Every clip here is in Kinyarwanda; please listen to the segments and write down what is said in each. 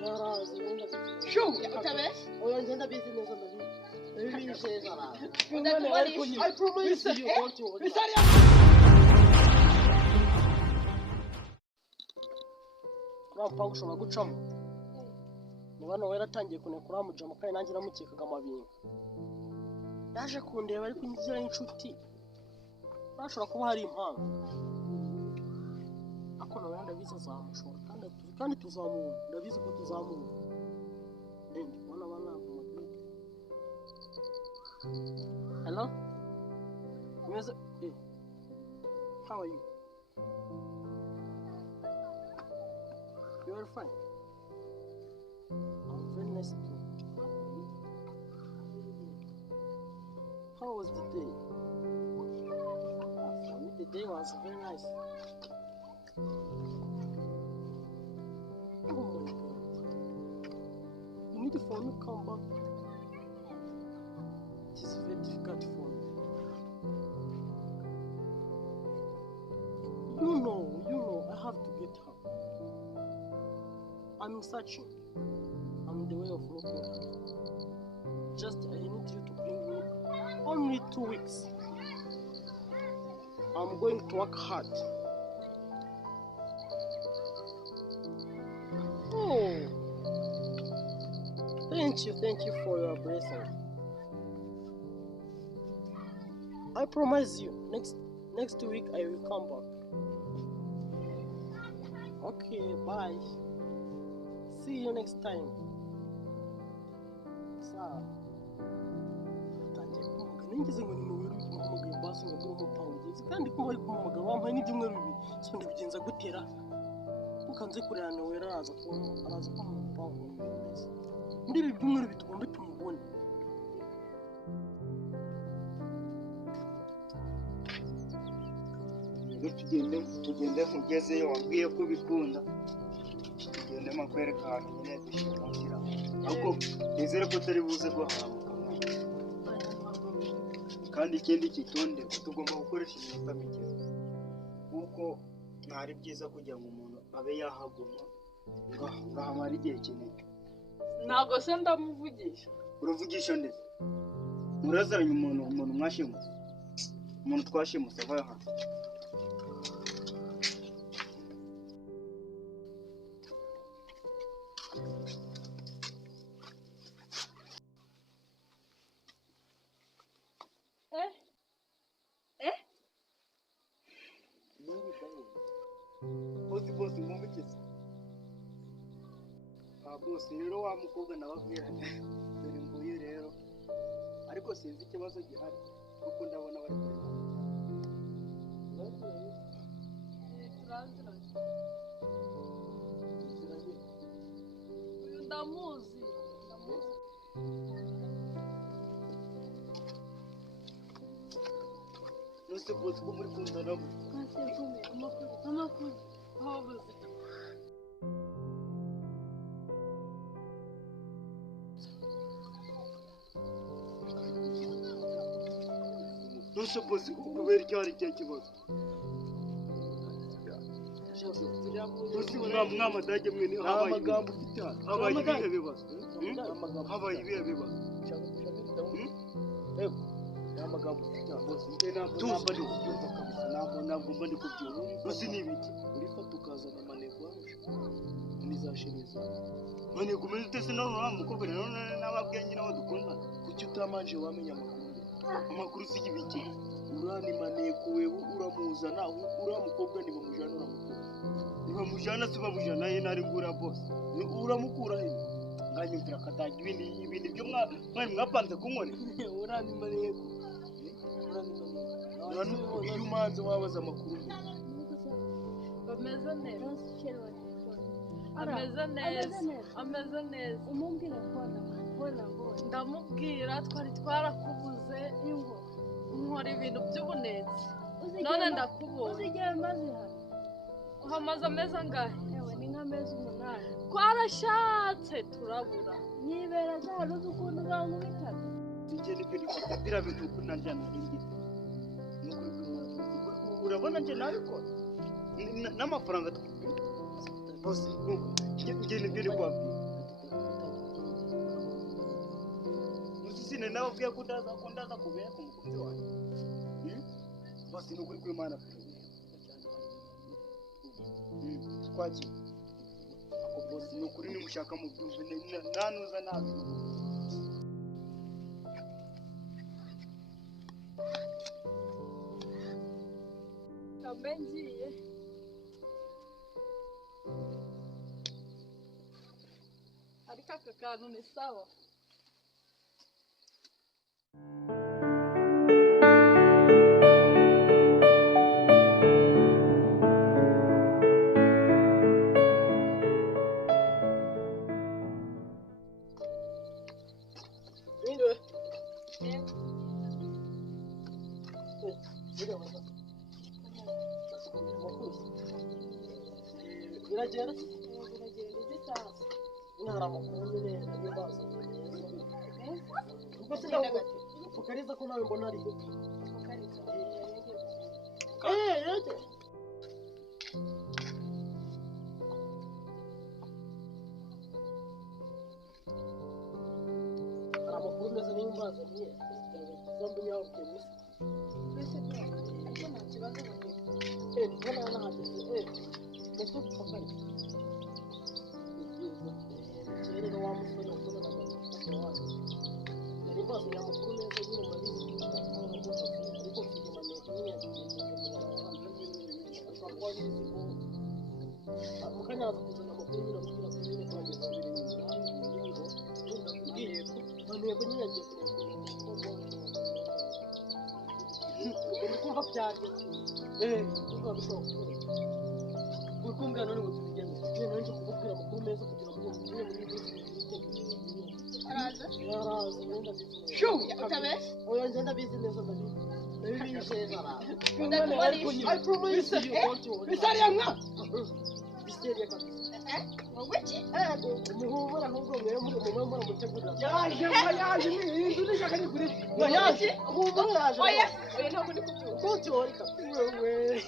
Narazi wenda Show utabesh oya ngenda bizi neza ndabizi neza I promise you don't you Rampangu ushobora gucamo Mubano wera atangiye kunekura mujama kandi nanjye namukekaga amabinga yaje kundeba ariko ngira inshuti bashobora kuba hari impanga ako nawe ndabizi azamushora kandi tuzamubona ndabizi ko tuzamubona ndi kubona abana ku mabinga Hello Meze How are you You are fine. I'm very nice too. How was the day? For me, the day was very nice. Oh my God! You need for me to come back. It is very difficult for me. You know, I have to get her. I'm searching. I'm the way of looking. Just I need you to bring me only 2 weeks. I'm going to work hard. Oh, thank you for your blessing. I promise you, next week I will come back. Okay, bye. See you next time. Sawa. Tangiye kumuga ningize ngo ni muwiru kumuga basi ngo bwo mupangize kandi ko bari kumuga wampaye n'ibyumweru bibiri so ndabigenza gutera ukanze kurana wera araza ko mupango muri ibi byumweru bitugomba tumubone tugende mugezeyo wabwiye ko bikunda tugende makwereka ahantu nyine dushimukira ahubwo nizere ko turi buze guhamuka kandi ikindi kitonde ko tugomba gukoresha iminota mike kuko ntari byiza kugira ngo umuntu abe yahaguma ngahamara igihe kinini ntago se ndamuvugisha uravugisha ndetse murazaranye umuntu mwashimuse umuntu twashimuse avayo hano Bosi mumugeze bosi rero wa mukobwa nababwira dore nguyu rero ariko sinzi ikibazo gihari kuko ndabona bari kureba ndamuzi nuse bosi ko muri kundana amakuru habuze nuse bosi ko kubera icyo hari cyo kibazo bosi mwamadage mwe ni habaye amagambo ufite habaye ibihe bibazo habaye ibihe bibazo amagambo ufite bosi ntabwo ndi kubyumva kabisa ntabwo mba ndi kubyumva bosi ni ibiki urifata ukazana amaneko nizashiriza none kumeze utese nawe mukobwa none n'ababwiye nyine aho dukundana kuki utamanje wamenya amakuru si ibiki urani maneko wewe uramuzana uriya mukobwa ntibamujyana ntibamujyana se bamujyana ye nari ngura bosi uramukura he nganyumvira akataga ibindi byo mwari mwapanze kunkore urani maneko iyo umanze wabaza amakuru bameze neza umubwira ko ndamubwira twari twarakubuze nkora ibintu by'ubunezi none ndakubona uzigera maze hano uhamaze amezi angahe yewe ni nk'amezi 8 twarashatse turabura nibera zahano z'ukuntu bankubitaga njye nibyo nifata biriya bintu uko nanjyana n'ingiti urabona njye nabikora n'amafaranga bose ngene biri kwabwira musisine nawe ubwiye kundaza kubera ku mukunzi wawe bose ni ukuri kw'Imana kwaje ako bose ni ukuri nimushaka mu byumve nanuza nabi kambe ngiye ariko aka kantu ni sawa biragera isaha intara amakuru nyine y'imbaza ubwo se ukariza ko nawe mbona ari yego hari amakuru meza y'imbaza niye zambu nyawo kemisi twese ariko nta kibazo bafite mbona nahageze mbese dupfakanye rero wa musore wakoranaga n'umufasha wawe yari mbazanye amakuru meza nyine marizi ariko mfite amaneko nyine ashobora kuba abizi ko mukanya aza kuzana amakuru nyine ambwira ko nyine twageze imbere y'imihanda ngiye maneko nyine agiye kureba kumva byageze kumva bishobora kuba kumbwira none ngo tubigende niyo nanje kukubwira amakuru meza kugira ngo umenye muri araza yaraza ngenda bizi shu utabesha oya ngenda bizi neza ndabibije araza ndakubarisha I promise you don't worry bisari yamwa biseriye kabisa wiki ego umuhumura ahubwo mwewe muri mutegurira yaje ni ndishaka ni kuri yaje umuhumura yaje oya ntabwo ndi kubyumva don't worry kabisa wewe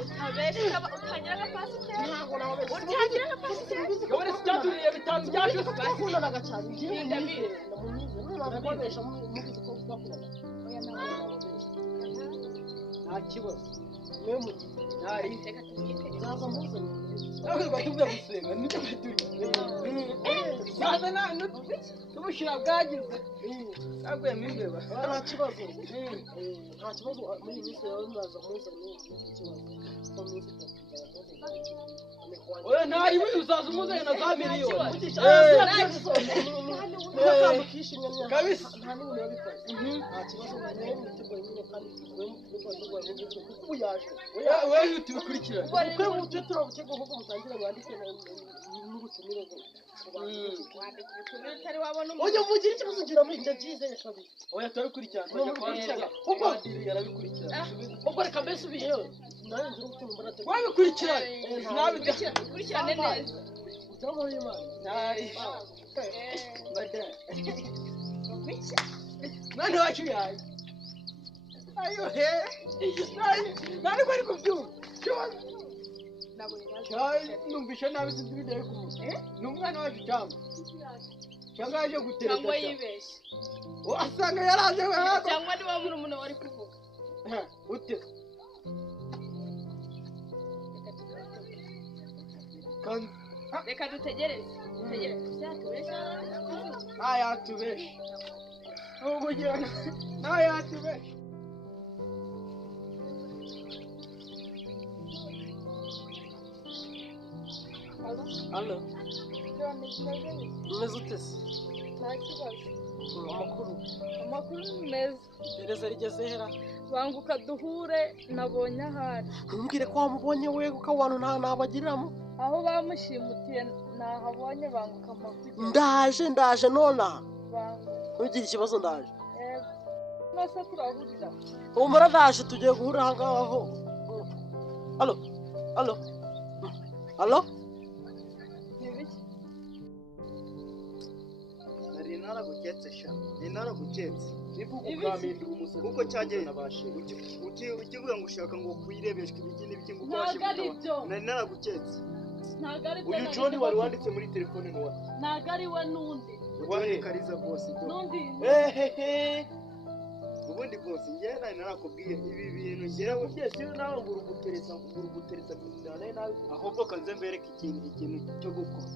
utabesha utangira agapasi kera ntabwo nawe utangira agapasi kera yabone cyaturiye bitanu byacu twakundanaga cyane ngiye ndamunyizera narakoresha mugize ko twakundana oya ntabwo nta kibazo mwewe mu gihe yari reka tumwite zaza muzanye ntabwo tuvuye gusenga nicyo baturiye saza na tubushyira bwagize aguye mu imbeba nta kibazo nta kibazo muri iyi minsi yawe ndaza muzanye ikibazo ko minsi oya ntari uzaza umuzanye na za miliyoni kabisa nta n'ibintu yabikoze nta kibazo mwewe mwiteguye nyine kandi mwewe mwiteguye mugeze kuko yaje wewe tubikurikirane ubukwe butyo turabutega ahubwo mutangire mwandike n'ubutumire utari wabona oya mugire ikibazo ngira muri njye byizeye kabisa oya turabikurikirana ubwo yarabikurikirana ubwo reka mbese ubiyewe nawe ngira ubutumwa mbarategura wabikurikirane ukurikirane neza ujyamo w'Imana ntari wiki mwana wacu yaje ayo he nari kwari kubyumva numvishe nabi sinzi ibideye ku mutwe ni umwana wacu cyangwa yaje gutereta cyangwa yibeshye wasanga yaraje we hano cyangwa ni wa murumuna wari kuvuga ute kandi reka dutegereze byatubesha ntayatubeshe ubugira ntayatubeshe hano umeze ute se nta kibazo amakuru ni meza gereza rigeze hera banguka duhure nabonye ahari ntumbwire ko wamubonye we kuko abantu ntabagiriramo aho bamushimutiye nahabonye banguka amakuru ndaje nonaha banguka ntugire ikibazo ndaje yego mwese turahurira humura ndaje tugiye guhurira aha ngaha aho alo ni biki nari naraguketse sha ni naraguketse ivuga ukamindura umusatsi kuko cyagenda ukivuga ngo ushaka ngo kwirebeshwa ibiki n'ibiki ngo ntabwo ari byo nari naraguketse ntabwo ari byo uyu John wari wanditse muri telefone n'uwa ntabwo ari we n'undi wahe Kariza boss n'undi ubundi boss njye nari narakubwiye ibi bintu njyewe byose nawe nguru guteresa minane nawe ahubwo kanze mbereke ikintu cyo gukora